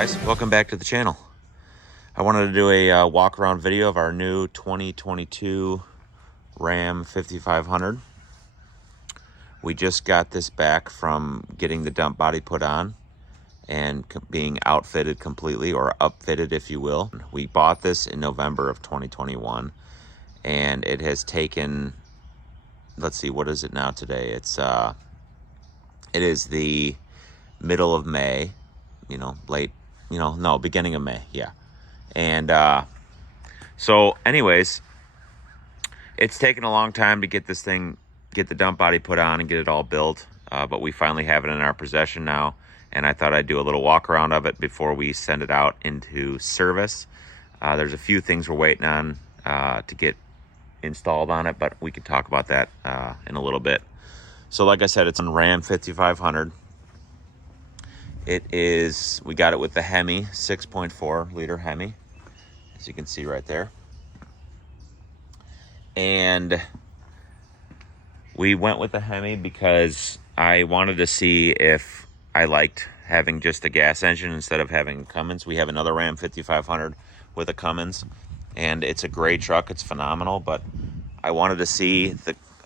guys, welcome back to the channel. I wanted to do a walk around video of our new 2022 Ram 5500. We just got this back from getting the dump body put on and being outfitted completely, or upfitted if you will. We bought this in November of 2021 and it has taken, let's see, what is it now today? It is the middle of May, beginning of May, yeah. And so anyways, it's taken a long time to get this thing, get the dump body put on and get it all built, but we finally have it in our possession now, and I thought I'd do a little walk around of it before we send it out into service. There's a few things we're waiting on to get installed on it, but we could talk about that in a little bit. So like I said, it's on Ram 5500. It is, we got it with the Hemi, 6.4 liter Hemi, as you can see right there. And we went with the Hemi because I wanted to see if I liked having just a gas engine instead of having Cummins. We have another Ram 5500 with a Cummins, and it's a great truck. It's phenomenal, but I wanted to see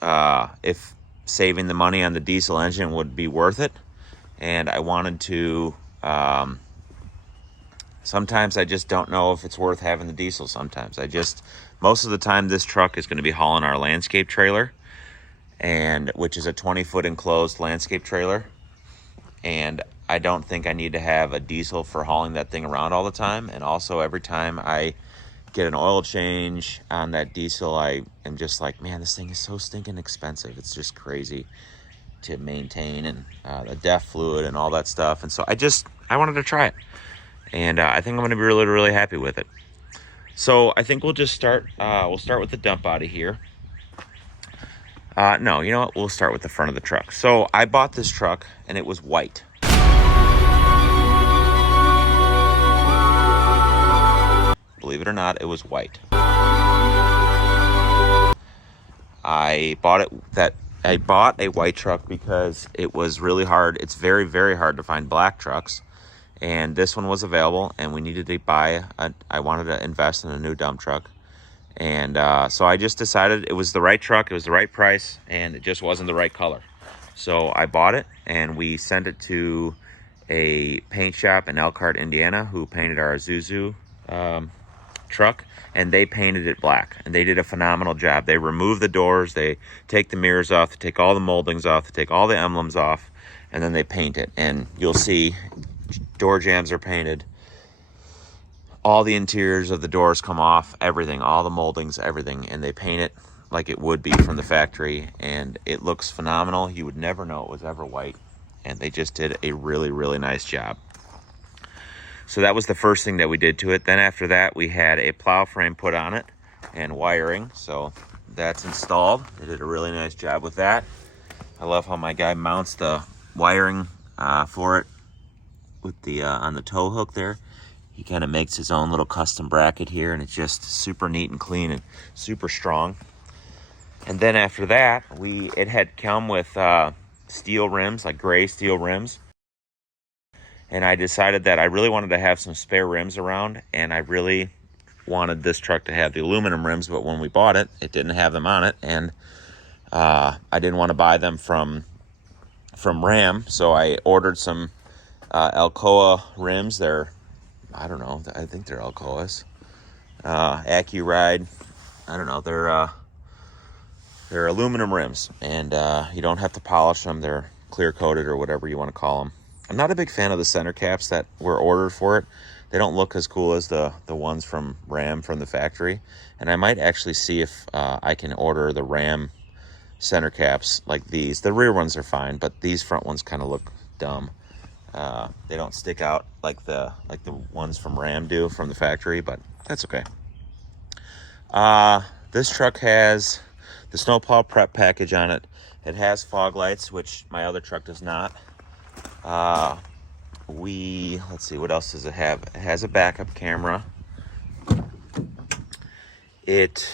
if saving the money on the diesel engine would be worth it. And I wanted to, sometimes I just don't know if it's worth having the diesel sometimes. Most of the time this truck is going to be hauling our landscape trailer, which is a 20-foot enclosed landscape trailer. And I don't think I need to have a diesel for hauling that thing around all the time. And also every time I get an oil change on that diesel, I am just like, man, this thing is so stinking expensive. It's just crazy to maintain, and the DEF fluid and all that stuff. And so I wanted to try it, and I think I'm going to be really, really happy with it. So I think we'll just start. We'll start with the dump body here. No, you know what? We'll start with the front of the truck. So I bought this truck, and it was white. Believe it or not, it was white. I bought a white truck because it was really hard. It's very, very hard to find black trucks. And this one was available, and we needed to I wanted to invest in a new dump truck. And so I just decided it was the right truck, it was the right price, and it just wasn't the right color. So I bought it, and we sent it to a paint shop in Elkhart, Indiana, who painted our Isuzu truck, and they painted it black, and they did a phenomenal job. They remove the doors, they take the mirrors off, they take all the moldings off, they take all the emblems off, and then they paint it. And you'll see door jambs are painted, all the interiors of the doors come off, everything, all the moldings, everything, and they paint it like it would be from the factory, and it looks phenomenal. You would never know it was ever white, and they just did a really, really nice job. So that was the first thing that we did to it. Then after that, we had a plow frame put on it and wiring. So that's installed. They did a really nice job with that. I love how my guy mounts the wiring for it with the on the tow hook there. He kind of makes his own little custom bracket here, and it's just super neat and clean and super strong. And then after that, it had come with steel rims, like gray steel rims. And I decided that I really wanted to have some spare rims around, and I really wanted this truck to have the aluminum rims, but when we bought it, it didn't have them on it, and I didn't want to buy them from Ram, so I ordered some Alcoa rims. I don't know, I think they're Alcoas. AccuRide, I don't know, they're aluminum rims, and you don't have to polish them. They're clear coated or whatever you want to call them. I'm not a big fan of the center caps that were ordered for it. They don't look as cool as the ones from Ram from the factory. And I might actually see if I can order the Ram center caps like these. The rear ones are fine, but these front ones kind of look dumb. They don't stick out like the ones from Ram do from the factory, but that's okay. This truck has the snowplow prep package on it. It has fog lights, which my other truck does not. Let's see, what else does it have? It has a backup camera. This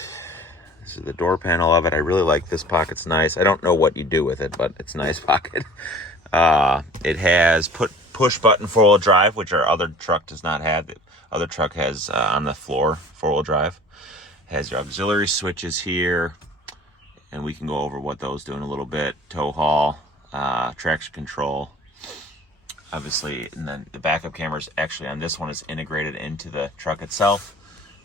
is the door panel of it. I really like this pocket's nice. I don't know what you do with it, but it's a nice pocket. It has push button 4-wheel drive, which our other truck does not have. The other truck has on the floor 4-wheel drive. It has your auxiliary switches here, and we can go over what those do in a little bit. Tow haul, traction control, obviously, and then the backup cameras actually on this one is integrated into the truck itself.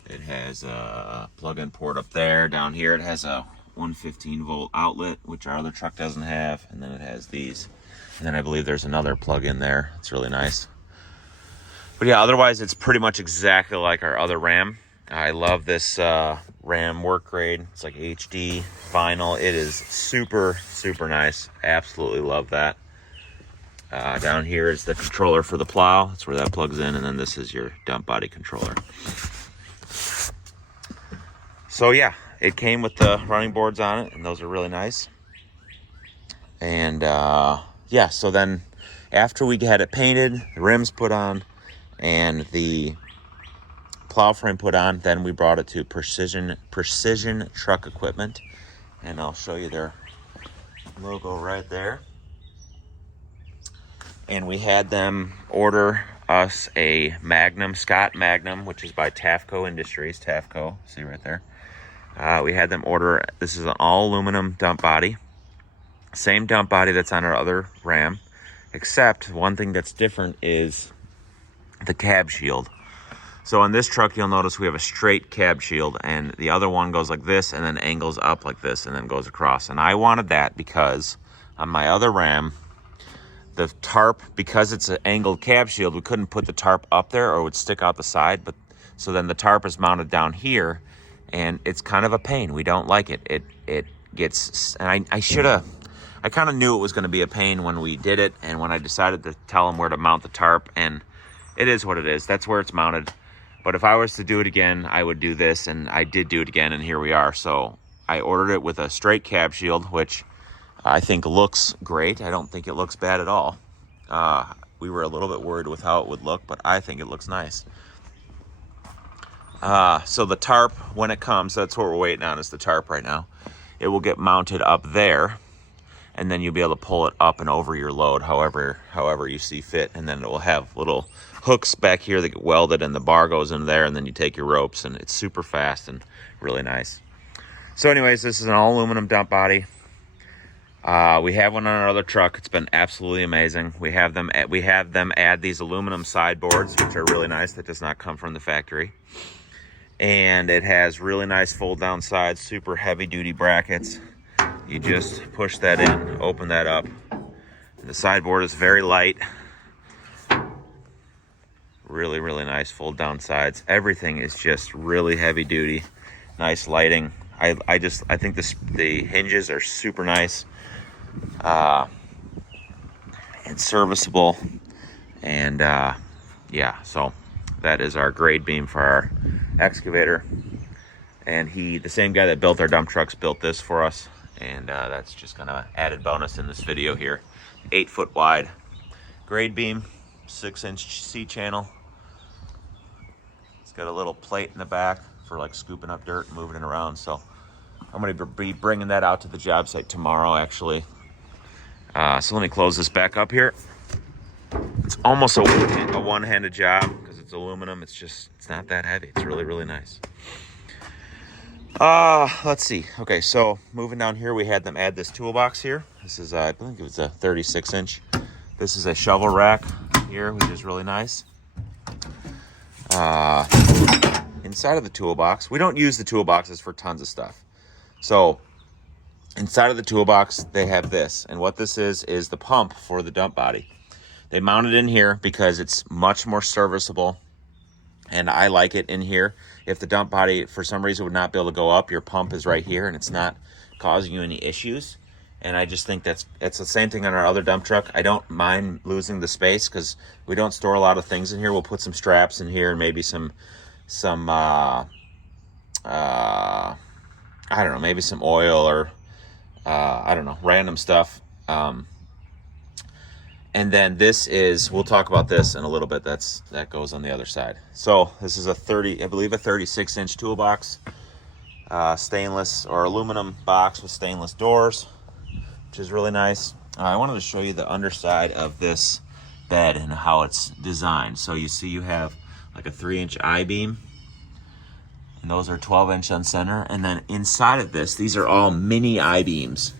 It has a plug-in port up there. Down here it has a 115-volt outlet, which our other truck doesn't have, and then it has these. And then I believe there's another plug-in there. It's really nice. But yeah, otherwise it's pretty much exactly like our other Ram. I love this Ram work grade. It's like HD vinyl. It is super, super nice. Absolutely love that. Down here is the controller for the plow. That's where that plugs in. And then this is your dump body controller. So yeah, it came with the running boards on it, and those are really nice. And yeah, so then after we had it painted, the rims put on, and the plow frame put on, then we brought it to Precision Truck Equipment, and I'll show you their logo right there. And we had them order us a Magnum, Scott Magnum, which is by Tafco Industries. Tafco, see right there. We had them order, this is an all aluminum dump body. Same dump body that's on our other Ram, except one thing that's different is the cab shield. So on this truck, you'll notice we have a straight cab shield, and the other one goes like this and then angles up like this and then goes across. And I wanted that because on my other Ram, the tarp, because it's an angled cab shield, we couldn't put the tarp up there or it would stick out the side. But so then the tarp is mounted down here, and it's kind of a pain. We don't like it. It gets, and I kind of knew it was going to be a pain when we did it, and when I decided to tell them where to mount the tarp, and it is what it is. That's where it's mounted. But if I was to do it again, I would do this, and I did do it again, and here we are. So I ordered it with a straight cab shield, which I think looks great. I don't think it looks bad at all. We were a little bit worried with how it would look, but I think it looks nice. So the tarp, when it comes, that's what we're waiting on, is the tarp right now. It will get mounted up there, and then you'll be able to pull it up and over your load however you see fit. And then it will have little hooks back here that get welded, and the bar goes in there, and then you take your ropes, and it's super fast and really nice. So anyways, this is an all aluminum dump body. We have one on our other truck. It's been absolutely amazing. We have them add these aluminum sideboards, which are really nice. That does not come from the factory. And it has really nice fold down sides, super heavy duty brackets. You just push that in, open that up. The sideboard is very light. Really, really nice fold down sides. Everything is just really heavy duty. Nice lighting. I think the hinges are super nice. And serviceable. And yeah, so that is our grade beam for our excavator. And the same guy that built our dump trucks built this for us. And that's just kind of an added bonus in this video here. 8 foot wide grade beam, 6-inch C-channel. It's got a little plate in the back for like scooping up dirt and moving it around. So I'm going to be bringing that out to the job site tomorrow, actually. So let me close this back up here. It's almost a one-handed job because it's aluminum. It's not that heavy. It's really, really nice. Let's see. Okay, so moving down here, we had them add this toolbox here. This is, I think it was a 36-inch. This is a shovel rack here, which is really nice. Inside of the toolbox, we don't use the toolboxes for tons of stuff. So inside of the toolbox, they have this. And what this is the pump for the dump body. They mount it in here because it's much more serviceable. And I like it in here. If the dump body, for some reason, would not be able to go up, your pump is right here, and it's not causing you any issues. And I just think it's the same thing on our other dump truck. I don't mind losing the space because we don't store a lot of things in here. We'll put some straps in here and maybe some I don't know, maybe some oil or I don't know, random stuff. And then this is, we'll talk about this in a little bit. That goes on the other side. So this is I believe a 36-inch toolbox, stainless or aluminum box with stainless doors, which is really nice. I wanted to show you the underside of this bed and how it's designed. So you see you have like a 3-inch I-beam, and those are 12-inch on center. And then inside of this, these are all mini I-beams.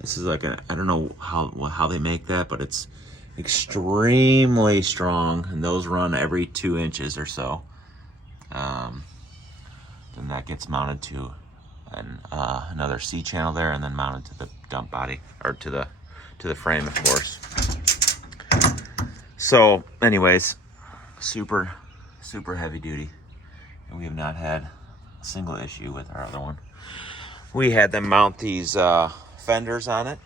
This is like I don't know how they make that, but it's extremely strong, and those run every 2 inches or so. Then that gets mounted to another C channel there, and then mounted to the dump body, or to the frame, of course. So anyways, super heavy duty, and we have not had a single issue with our other one. We had them mount these fenders on it,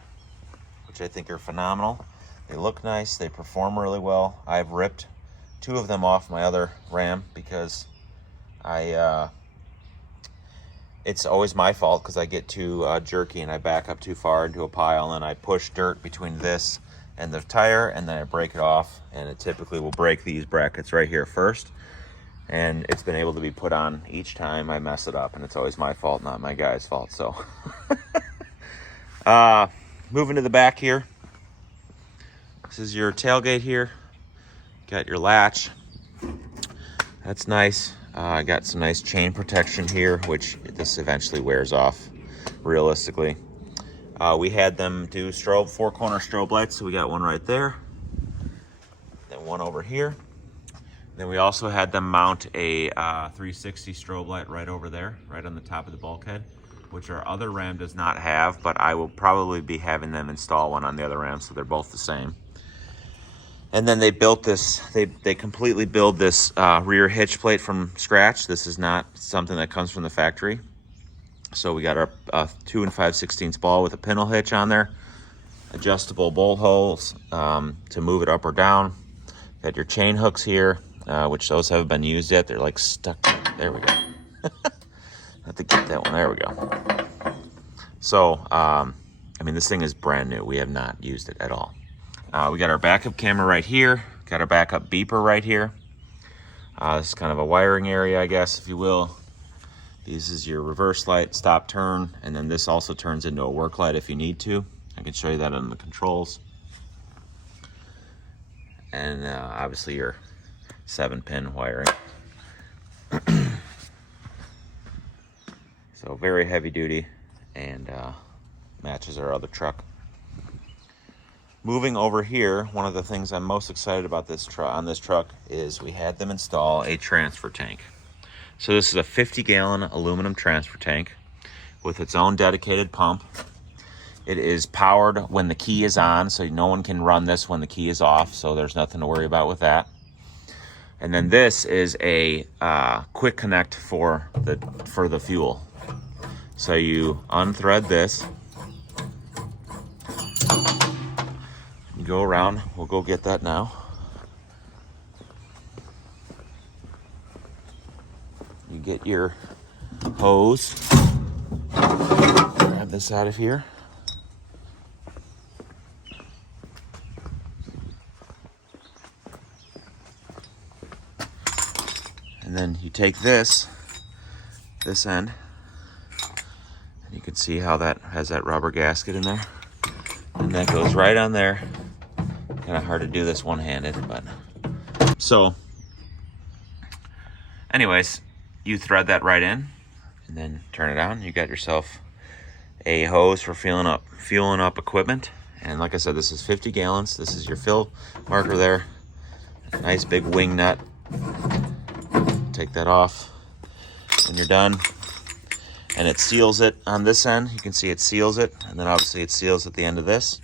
which I think are phenomenal. They look nice, they perform really well. I've ripped 2 of them off my other Ram because it's always my fault because I get too jerky and I back up too far into a pile, and I push dirt between this and the tire, and then I break it off, and it typically will break these brackets right here first. And it's been able to be put on each time I mess it up, and it's always my fault, not my guy's fault. So moving to the back here, this is your tailgate here. Got your latch, that's nice. I got some nice chain protection here, which this eventually wears off realistically. We had them do 4-corner strobe lights, so we got one right there, then one over here. Then we also had them mount a 360 strobe light right over there, right on the top of the bulkhead, which our other Ram does not have, but I will probably be having them install one on the other Ram, so they're both the same. And then they built this, they completely build this rear hitch plate from scratch. This is not something that comes from the factory. So we got our 2 5/16 ball with a pintle hitch on there, adjustable bolt holes to move it up or down. Got your chain hooks here, which those haven't been used yet. They're like stuck. There we go. Have to get that one. There we go. So, I mean, this thing is brand new. We have not used it at all. We got our backup camera right here. Got our backup beeper right here. This is kind of a wiring area, I guess, if you will. This is your reverse light, stop, turn, and then this also turns into a work light if you need to. I can show you that on the controls. And obviously your 7-pin wiring. So very heavy duty, and matches our other truck. Moving over here, one of the things I'm most excited about on this truck is we had them install a transfer tank. So this is a 50-gallon aluminum transfer tank with its own dedicated pump. It is powered when the key is on, so no one can run this when the key is off, so there's nothing to worry about with that. And then this is a quick connect for the fuel. So you unthread this, you go around, we'll go get that now. You get your hose, grab this out of here. And then you take this end, and you can see how that has that rubber gasket in there. And that goes right on there. Kind of hard to do this one-handed, but. So, anyways, you thread that right in, and then turn it on. You got yourself a hose for fueling up equipment. And like I said, this is 50 gallons. This is your fill marker there. Nice big wing nut. Take that off when you're done, and it seals it on this end. You can see it seals it, and then obviously it seals at the end of this,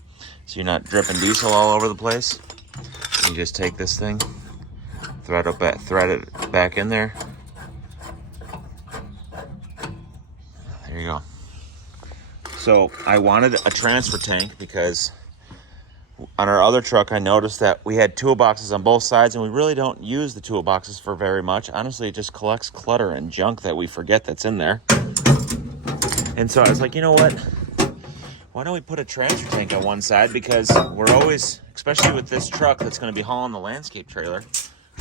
so you're not dripping diesel all over the place. You just take this thing, thread it back in there. There you go. So I wanted a transfer tank because on our other truck, I noticed that we had toolboxes on both sides, and we really don't use the toolboxes for very much. Honestly, it just collects clutter and junk that we forget that's in there. And so I was like, you know what? Why don't we put a transfer tank on one side? Because we're always, especially with this truck that's going to be hauling the landscape trailer,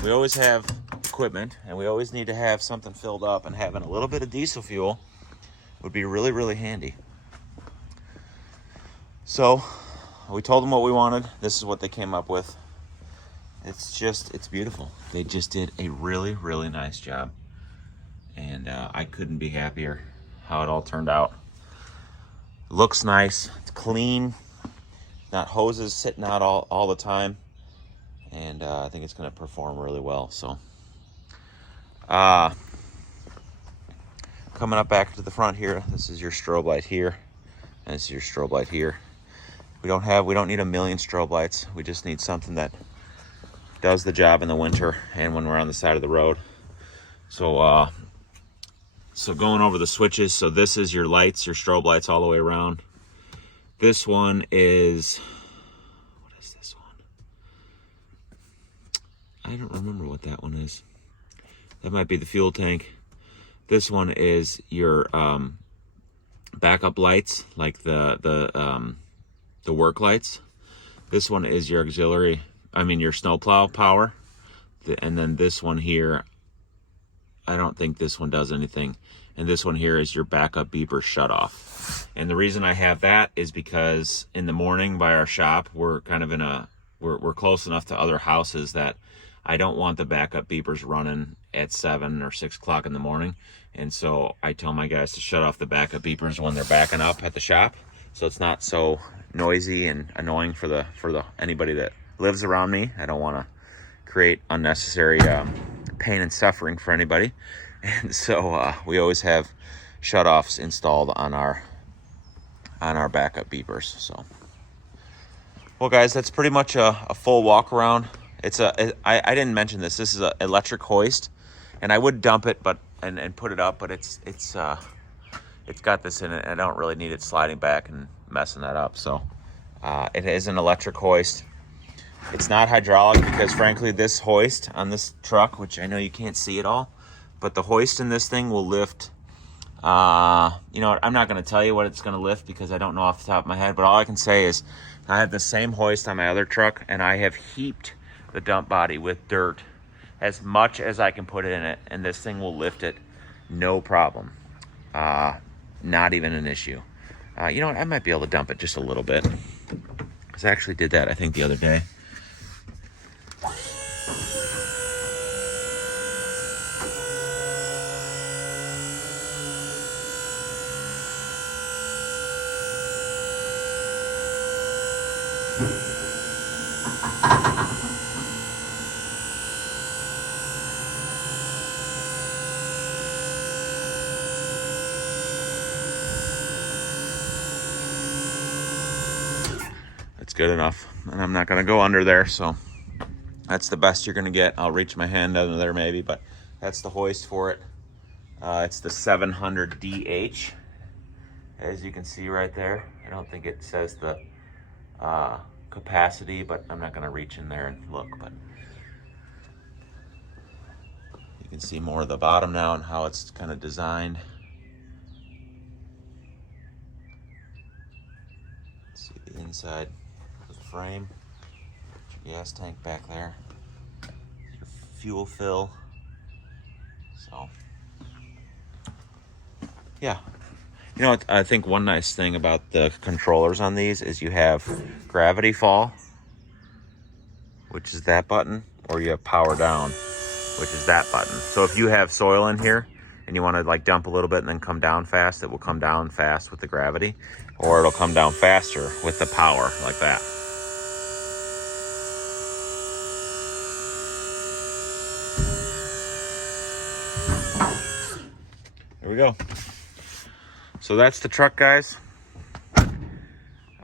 we always have equipment, and we always need to have something filled up, and having a little bit of diesel fuel would be really, really handy. So we told them what we wanted. This is what they came up with. It's beautiful. They just did a really, really nice job. And I couldn't be happier how it all turned out. Looks nice. It's clean. Not hoses sitting out all the time. And I think it's going to perform really well. So, coming up back to the front here, this is your strobe light here. And this is your strobe light here. We don't need a million strobe lights. We just need something that does the job in the winter and when we're on the side of the road. So, so going over the switches, so this is your lights, your strobe lights all the way around. This one is, what is this one? I don't remember what that one is. That might be the fuel tank. This one is your backup lights, like the work lights. This one is your auxiliary, your snowplow power. And then this one here, I don't think this one does anything. And this one here is your backup beeper shut off. And the reason I have that is because in the morning by our shop, we're kind of we're close enough to other houses that I don't want the backup beepers running at 7 or 6 o'clock in the morning. And so I tell my guys to shut off the backup beepers when they're backing up at the shop, so it's not so noisy and annoying for the anybody that lives around me. I don't want to create unnecessary pain and suffering for anybody. And so we always have shutoffs installed on our backup beepers. So, well, guys, that's pretty much a full walk around. I didn't mention this. This is an electric hoist, and I would dump it, and put it up, but it's got this in it. I don't really need it sliding back and messing that up. So it is an electric hoist. It's not hydraulic because, frankly, this hoist on this truck, which I know you can't see at all, but the hoist in this thing will lift. You know what? I'm not going to tell you what it's going to lift because I don't know off the top of my head, but all I can say is I have the same hoist on my other truck, and I have heaped the dump body with dirt as much as I can put in it, and this thing will lift it no problem. Not even an issue. You know what? I might be able to dump it just a little bit, because I actually did that, I think, the other day. It's good enough, and I'm not going to go under there, so that's the best you're going to get. I'll reach my hand under there maybe, but that's the hoist for it. It's the 700DH, as you can see right there. I don't think it says the capacity, but I'm not going to reach in there and look, but you can see more of the bottom now and how it's kind of designed. Let's see the inside of the frame. Your gas tank back there. Your fuel fill. So, yeah. You know what, I think one nice thing about the controllers on these is you have gravity fall, which is that button, or you have power down, which is that button. So if you have soil in here and you want to like dump a little bit and then come down fast, it will come down fast with the gravity, or it'll come down faster with the power, like that. There we go. So that's the truck, guys.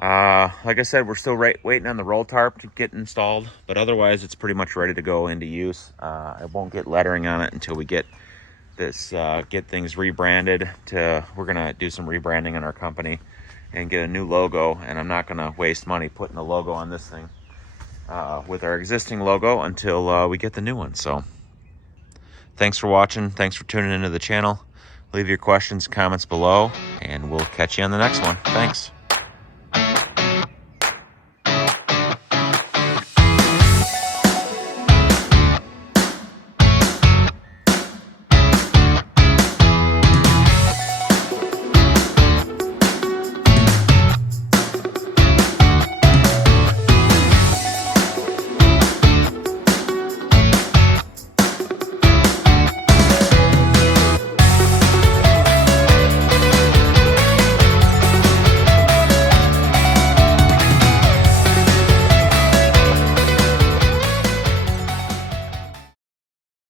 Like I said, we're still waiting on the roll tarp to get installed, but otherwise it's pretty much ready to go into use. I won't get lettering on it until we get this, get things rebranded. We're gonna do some rebranding on our company and get a new logo, and I'm not gonna waste money putting a logo on this thing with our existing logo until we get the new one. So thanks for watching. Thanks for tuning into the channel. Leave your questions, comments below, and we'll catch you on the next one. Thanks.